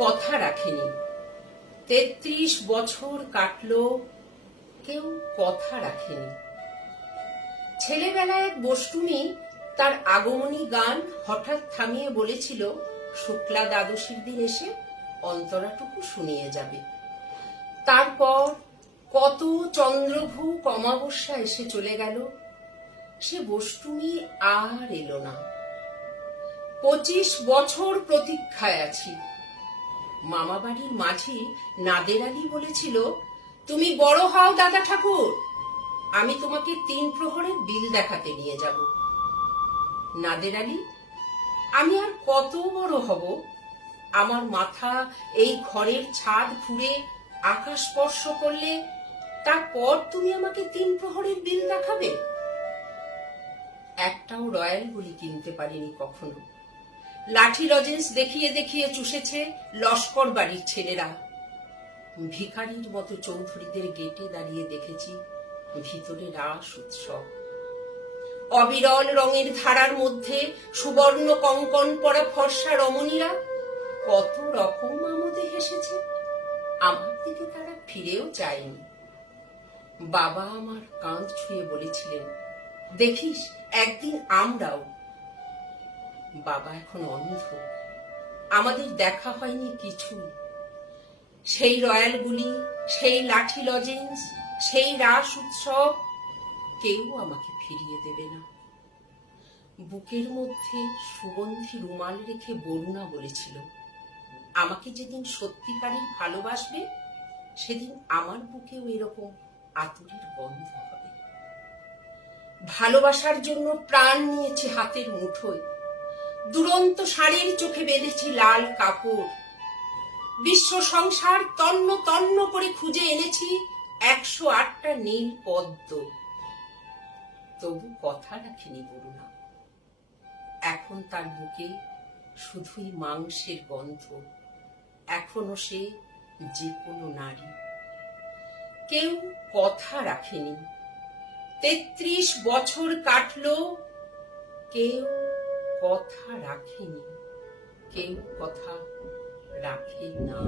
কথা রাখেনি। 33 বছর কাটলো, কেউ কথা রাখেনি। ছেলেবেলায় এক বষ্টুমি তার আগমনী গান হঠাৎ থামিয়ে বলেছিল শুক্লা দ্বাদশীর দিন এসে অন্তরাটুকু শুনিয়ে যাবে। তারপর কত চন্দ্রভূ অমাবস্যা এসে চলে গেল, সে বষ্টুমি আর এলো না। 25 বছর প্রতীক্ষায় আছি। মামা বাড়ির মাঝি নাদের আলী বলেছিল, তুমি বড় হও দাদা ঠাকুর, আমি তোমাকে 3 প্রহরের বিল দেখাতে নিয়ে যাব। নাদের আলী, আমি আর কত বড় হব? আমার মাথা এই ঘরের ছাদ ফুঁড়ে আকাশ স্পর্শ করলে তারপর তুমি আমাকে 3 প্রহরের বিল দেখাবে? একটাও রয়্যাল গুলি কিনতে পারিনি কখনো। লাঠি লজেন্স দেখিয়ে দেখিয়ে চুষেছে লস্কর বাড়ির ছেলেরা। ভিখারির মতো চৌধুরীদের গেটে দাঁড়িয়ে দেখেছি ভিতরে রাস উৎসব। অবিরল রঙের ধারার মধ্যে সুবর্ণ কঙ্কন পরা ফর্সা রমণীরা কত রকম আমোদে হেসেছে। আমার দিকে তারা ফিরেও চায়নি। বাবা আমার কাঁধ ছুঁয়ে বলেছিলেন, দেখিস একদিন আমরাও। বাবা এখন অন্ধ, আমাদের দেখা হয়নি কিছু। সেই রয়্যালগুলি, সেই লাঠি লজেন্স, সেই রাস উৎসব কেউ আমাকে ফিরিয়ে দেবে না। বুকের মধ্যে সুগন্ধি রুমাল রেখে বরুণা বলেছিল, আমাকে যেদিন সত্যিকারের ভালোবাসবে সেদিন আমার বুকেও এরকম আতরের গন্ধ হবে। ভালোবাসার জন্য প্রাণ নিয়েছি হাতের মুঠোয়, দুরন্ত শাড়ির চোখে বেঁধেছি লাল কাপড়। বিশ্ব সংসার তন্ন তন্ন করে খুঁজে এনেছি 108টা নীল পদ্ম। তবু কথা রাখিনি বরুণা। এখন তার বুকে শুধুই মাংসের গন্ধ। এখনো সে যে কোনো নারী। কেউ কথা রাখেনি। 33 বছর কাটলো, কেউ কথা রাখেনি, কেউ কথা রাখে না।